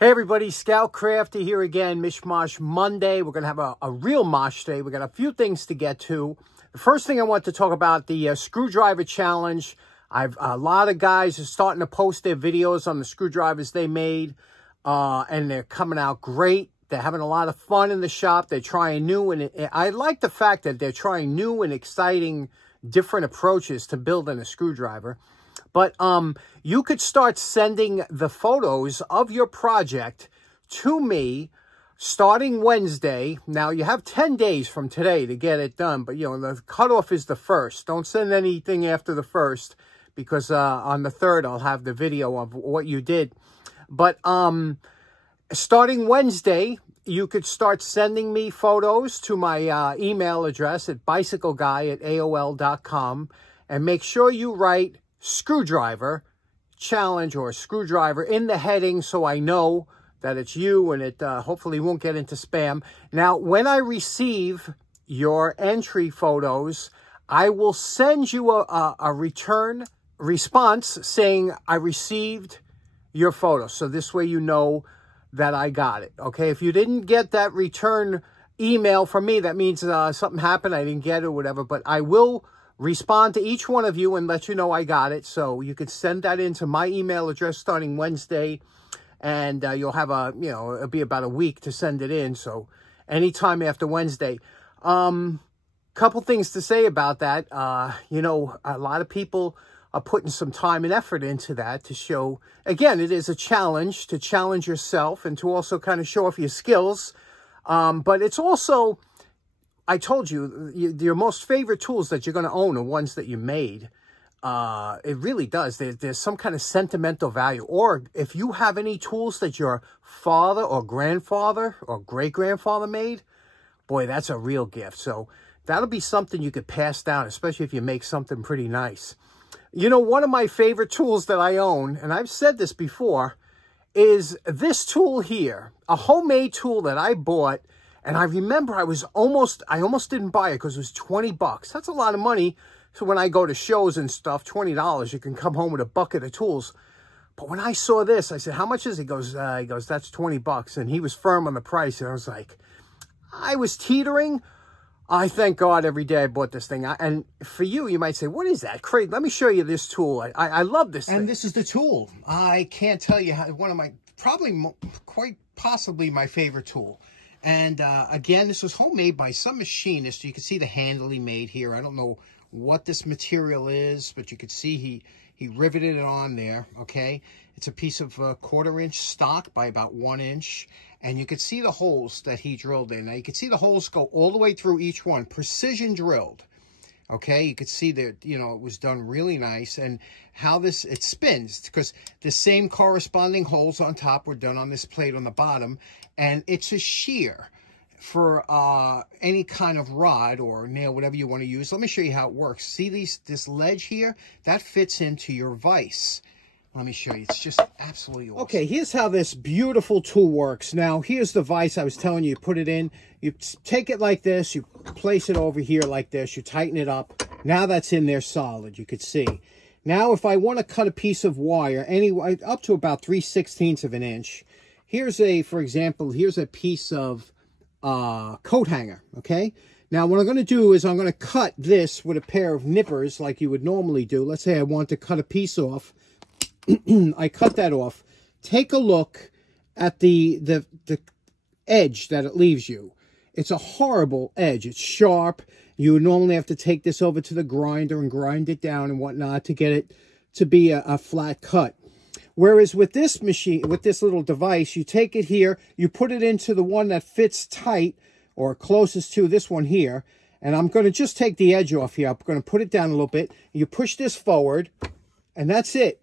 Hey everybody, Scout Crafty here again, Mishmash Monday. We're going to have a real mosh today. We've got a few things to get to. The first thing I want to talk about, the screwdriver challenge. A lot of guys are starting to post their videos on the screwdrivers they made, and they're coming out great. They're having a lot of fun in the shop. They're trying new, and I like the fact that they're trying new and exciting different approaches to building a screwdriver. But you could start sending the photos of your project to me starting Wednesday. Now, you have 10 days from today to get it done, but, you know, the cutoff is the 1st. Don't send anything after the 1st because on the 3rd, I'll have the video of what you did. But starting Wednesday, you could start sending me photos to my email address at bicycleguy@aol.com, and make sure you write screwdriver challenge or screwdriver in the heading so I know that it's you, and it hopefully won't get into spam. Now, when I receive your entry photos, I will send you a return response saying I received your photo. So this way you know that I got it. Okay, if you didn't get that return email from me, that means something happened, I didn't get it or whatever, but I will respond to each one of you and let you know I got it. So you could send that into my email address starting Wednesday, and you'll have it'll be about a week to send it in. So anytime after Wednesday. Couple things to say about that. You know, a lot of people are putting some time and effort into that to show, again, it is a challenge to challenge yourself and to also kind of show off your skills. But it's also, I told you, your most favorite tools that you're going to own are ones that you made. It really does. There's some kind of sentimental value. Or if you have any tools that your father or grandfather or great-grandfather made, boy, that's a real gift. So that'll be something you could pass down, especially if you make something pretty nice. You know, one of my favorite tools that I own, and I've said this before, is this tool here, a homemade tool that I bought. And I remember I almost didn't buy it because it was 20 bucks. That's a lot of money. So when I go to shows and stuff, $20, you can come home with a bucket of tools. But when I saw this, I said, how much is it? He goes, that's 20 bucks. And he was firm on the price. And I was like, I was teetering. I thank God every day I bought this thing. And for you, you might say, what is that? Craig, let me show you this tool. I love this thing. And this is the tool. I can't tell you how, one of my, quite possibly my favorite tool. And again, this was homemade by some machinist. You can see the handle he made here. I don't know what this material is, but you can see he riveted it on there, okay? It's a piece of 1/4-inch stock by about 1 inch. And you can see the holes that he drilled in. Now, you can see the holes go all the way through each one, precision drilled. Okay, you could see that, you know, it was done really nice, and how it spins, because the same corresponding holes on top were done on this plate on the bottom, and it's a shear for any kind of rod or nail, whatever you want to use. Let me show you how it works. See this ledge here? That fits into your vise. Let me show you. It's just absolutely awesome. Okay, here's how this beautiful tool works. Now, here's the vise I was telling you. You put it in. You take it like this. You place it over here like this. You tighten it up. Now that's in there solid. You could see. Now, if I want to cut a piece of wire, anyway, up to about 3/16 of an inch, for example, here's a piece of coat hanger, okay? Now, what I'm going to do is I'm going to cut this with a pair of nippers like you would normally do. Let's say I want to cut a piece off. I cut that off. Take a look at the edge that it leaves you. It's a horrible edge. It's sharp. You would normally have to take this over to the grinder and grind it down and whatnot to get it to be a flat cut. Whereas with this machine, with this little device, you take it here, you put it into the one that fits tight or closest to this one here. And I'm going to just take the edge off here. I'm going to put it down a little bit. You push this forward, and that's it.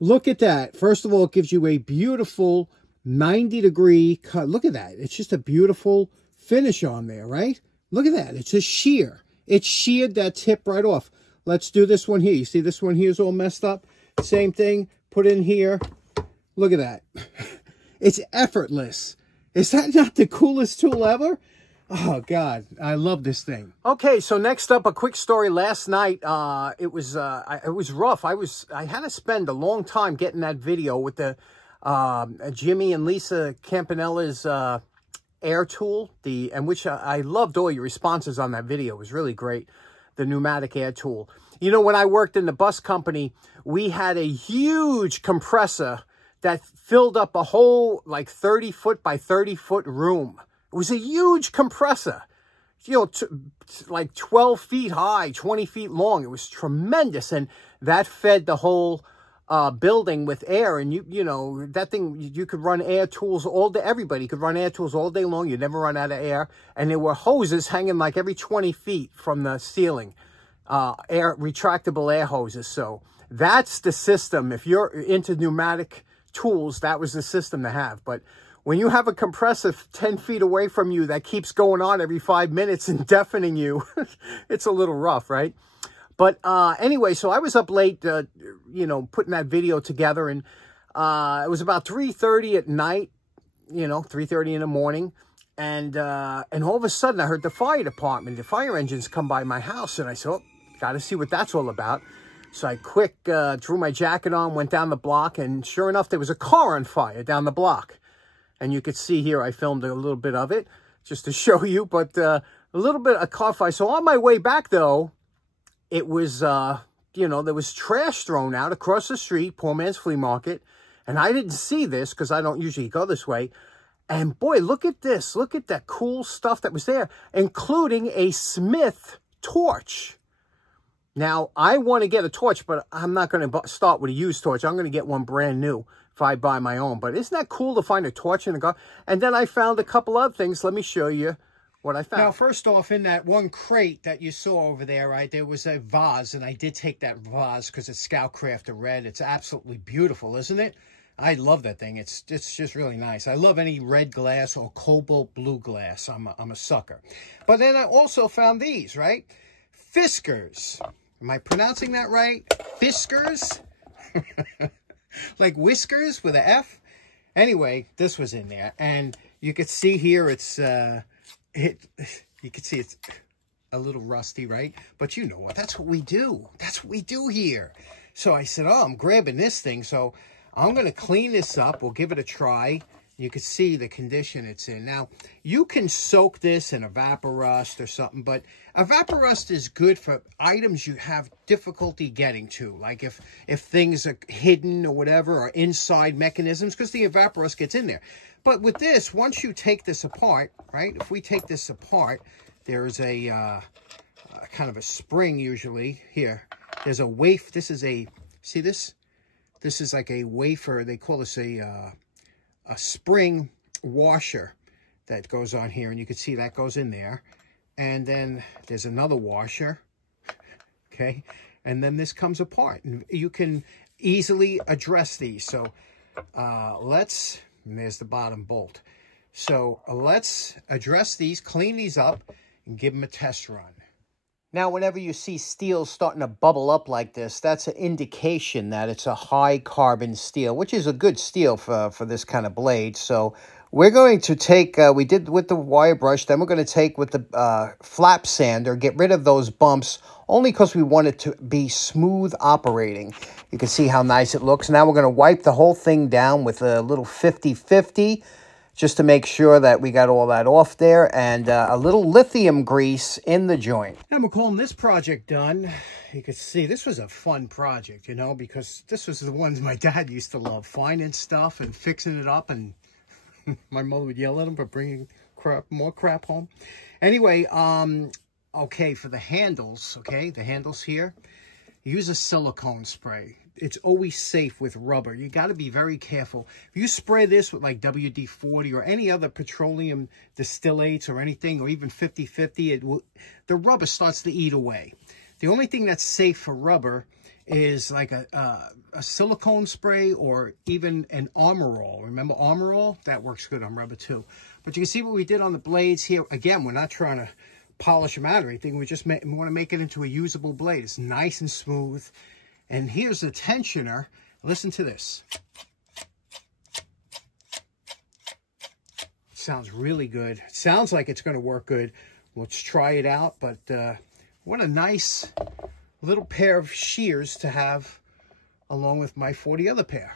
Look at that. First of all, it gives you a beautiful 90-degree cut. Look at that. It's just a beautiful finish on there, right? Look at that. It's a shear. It sheared that tip right off. Let's do this one here. You see this one here is all messed up? Same thing. Put in here. Look at that. It's effortless. Is that not the coolest tool ever? Oh, God, I love this thing. Okay, so next up, a quick story. Last night, it was rough. I had to spend a long time getting that video with the Jimmy and Lisa Campanella's air tool, which I loved all your responses on that video. It was really great, the pneumatic air tool. You know, when I worked in the bus company, we had a huge compressor that filled up a whole like 30-foot by 30-foot room. It was a huge compressor, you know, like 12 feet high, 20 feet long. It was tremendous, and that fed the whole building with air. And you know, that thing, you could run air tools all day. Everybody could run air tools all day long. You'd never run out of air. And there were hoses hanging like every 20 feet from the ceiling, retractable air hoses. So that's the system. If you're into pneumatic tools, that was the system to have. But when you have a compressor 10 feet away from you that keeps going on every 5 minutes and deafening you, it's a little rough, right? But anyway, so I was up late, you know, putting that video together, and it was about 3:30 at night, you know, 3:30 in the morning, and all of a sudden I heard the fire department, the fire engines come by my house, and I said, oh, got to see what that's all about. So I quick threw my jacket on, went down the block, and sure enough, there was a car on fire down the block. And you could see here, I filmed a little bit of it just to show you, but a little bit of car fire. So on my way back, though, it was, you know, there was trash thrown out across the street, poor man's flea market. And I didn't see this because I don't usually go this way. And boy, look at this. Look at that cool stuff that was there, including a Smith torch. Now, I want to get a torch, but I'm not going to start with a used torch. I'm going to get one brand new if I buy my own. But isn't that cool to find a torch in the garden? And then I found a couple other things. Let me show you what I found. Now, first off, in that one crate that you saw over there, right, there was a vase. And I did take that vase because it's Scoutcrafter Red. It's absolutely beautiful, isn't it? I love that thing. It's just really nice. I love any red glass or cobalt blue glass. I'm a sucker. But then I also found these, right? Fiskars. Am I pronouncing that right? Fiskars? Like whiskers with an F? Anyway, this was in there. And you could see here it's, you can see it's a little rusty, right? But you know what? That's what we do. That's what we do here. So I said, oh, I'm grabbing this thing. So I'm going to clean this up. We'll give it a try. You can see the condition it's in. Now, you can soak this in Evaporust or something, but Evaporust is good for items you have difficulty getting to, like if things are hidden or whatever, or inside mechanisms, because the Evaporust gets in there. But with this, once you take this apart, right, if we take this apart, there's a kind of a spring usually. Here, there's a wafer. This is a, see this? This is like a wafer. They call this a spring washer that goes on here, and you can see that goes in there. And then there's another washer, okay? And then this comes apart, and you can easily address these. So and there's the bottom bolt. So let's address these, clean these up, and give them a test run. Now, whenever you see steel starting to bubble up like this, that's an indication that it's a high carbon steel, which is a good steel for this kind of blade. So we're going to take, we did with the wire brush, then we're going to take with the flap sander, get rid of those bumps, only because we want it to be smooth operating. You can see how nice it looks. Now we're going to wipe the whole thing down with a little 50-50, just to make sure that we got all that off there, and a little lithium grease in the joint. Now we're calling this project done. You can see this was a fun project, you know, because this was the ones my dad used to love, finding stuff and fixing it up, and my mother would yell at him for bringing more crap home. Anyway, okay, for the handles, okay, the handles here, use a silicone spray. It's always safe with rubber. You got to be very careful. If you spray this with like WD-40 or any other petroleum distillates or anything, or even 50-50, the rubber starts to eat away. The only thing that's safe for rubber is like a silicone spray, or even an Armor All. Remember Armor All? That works good on rubber too. But you can see what we did on the blades here. Again, we're not trying to polish them out or anything. We just want to make it into a usable blade. It's nice and smooth. And here's the tensioner. Listen to this. It sounds really good. It sounds like it's going to work good. Let's try it out. But what a nice little pair of shears to have along with my 40 other pair.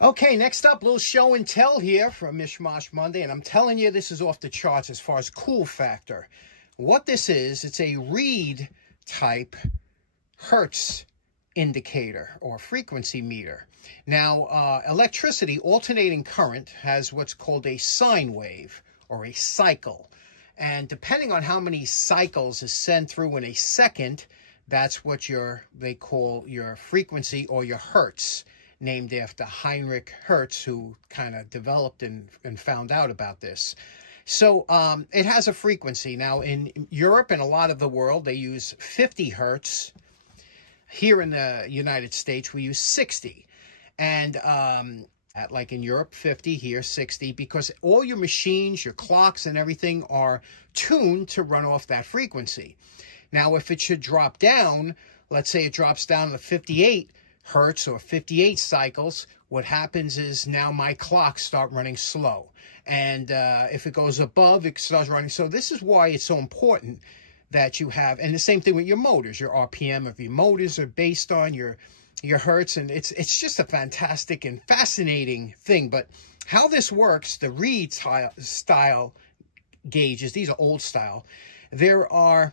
Okay, next up, little show and tell here from Mishmash Monday, and I'm telling you, this is off the charts as far as cool factor. What this is, it's a reed type Hertz indicator or frequency meter. Now, electricity, alternating current, has what's called a sine wave or a cycle. And depending on how many cycles is sent through in a second, that's what they call your frequency or your Hertz, named after Heinrich Hertz, who kind of developed and found out about this. So it has a frequency. Now, in Europe and a lot of the world, they use 50 Hertz. Here in the United States, we use 60. And like in Europe, 50, here 60, because all your machines, your clocks and everything are tuned to run off that frequency. Now, if it should drop down, let's say it drops down to 58 Hertz or 58 cycles, what happens is now my clocks start running slow. And if it goes above, it starts running. So this is why it's so important that you have, and the same thing with your motors, your RPM of your motors are based on your Hertz, and it's just a fantastic and fascinating thing. But how this works, the reed style gauges, these are old style. There are,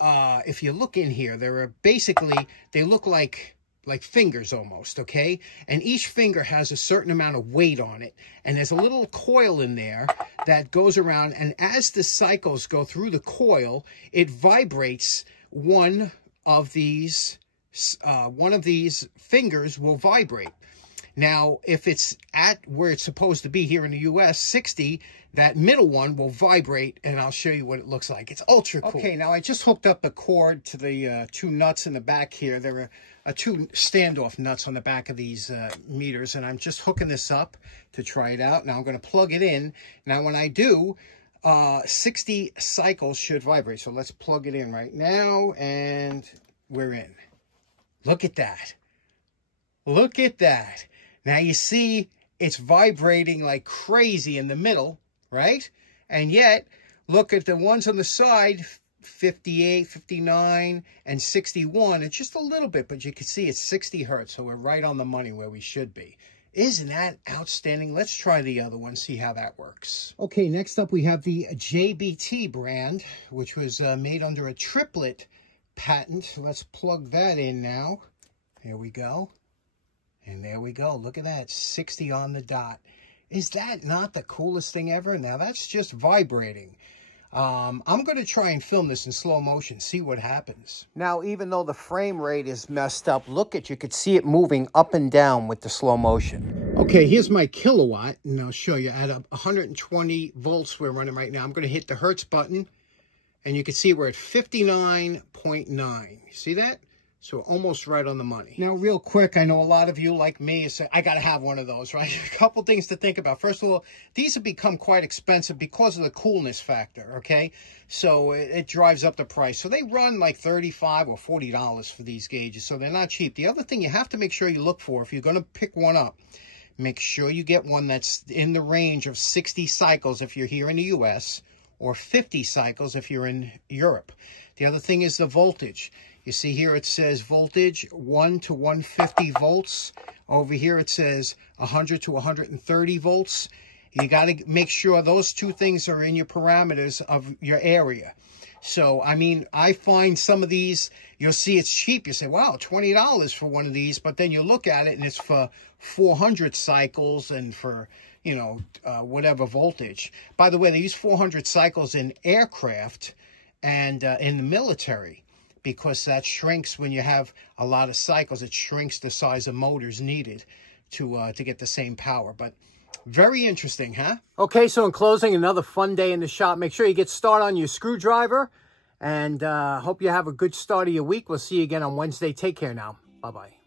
if you look in here, there are basically, they look like fingers almost, okay? And each finger has a certain amount of weight on it. And there's a little coil in there that goes around. And as the cycles go through the coil, it vibrates one of these fingers will vibrate. Now, if it's at where it's supposed to be here in the US, 60, that middle one will vibrate, and I'll show you what it looks like. It's ultra cool. Okay, now I just hooked up the cord to the two nuts in the back here. There are two standoff nuts on the back of these meters, and I'm just hooking this up to try it out. Now I'm going to plug it in. Now when I do, 60 cycles should vibrate. So let's plug it in right now, and we're in. Look at that. Look at that. Now you see it's vibrating like crazy in the middle, right? And yet, look at the ones on the side, 58, 59, and 61. It's just a little bit, but you can see it's 60 Hertz, so we're right on the money where we should be. Isn't that outstanding? Let's try the other one, see how that works. Okay, next up we have the JBT brand, which was made under a triplet patent. So let's plug that in now. There we go. And there we go. Look at that, 60 on the dot. Is that not the coolest thing ever? Now, that's just vibrating. I'm going to try and film this in slow motion, see what happens. Now, even though the frame rate is messed up, look at, you could see it moving up and down with the slow motion. Okay, here's my kilowatt, and I'll show you. At 120 volts we're running right now. I'm going to hit the Hertz button, and you can see we're at 59.9. You see that? So almost right on the money. Now, real quick, I know a lot of you, like me, say, I got to have one of those, right? A couple things to think about. First of all, these have become quite expensive because of the coolness factor, okay? So it drives up the price. So they run like $35 or $40 for these gauges, so they're not cheap. The other thing you have to make sure you look for, if you're going to pick one up, make sure you get one that's in the range of 60 cycles if you're here in the US, or 50 cycles if you're in Europe. The other thing is the voltage. You see here it says voltage 1 to 150 volts. Over here it says 100 to 130 volts. You got to make sure those two things are in your parameters of your area. So, I mean, I find some of these, you'll see it's cheap. You say, wow, $20 for one of these. But then you look at it and it's for 400 cycles and for, you know, whatever voltage. By the way, they use 400 cycles in aircraft and in the military, because that shrinks when you have a lot of cycles. It shrinks the size of motors needed to get the same power. But very interesting, huh? Okay, so in closing, another fun day in the shop. Make sure you get started on your screwdriver, and hope you have a good start of your week. We'll see you again on Wednesday. Take care now. Bye-bye.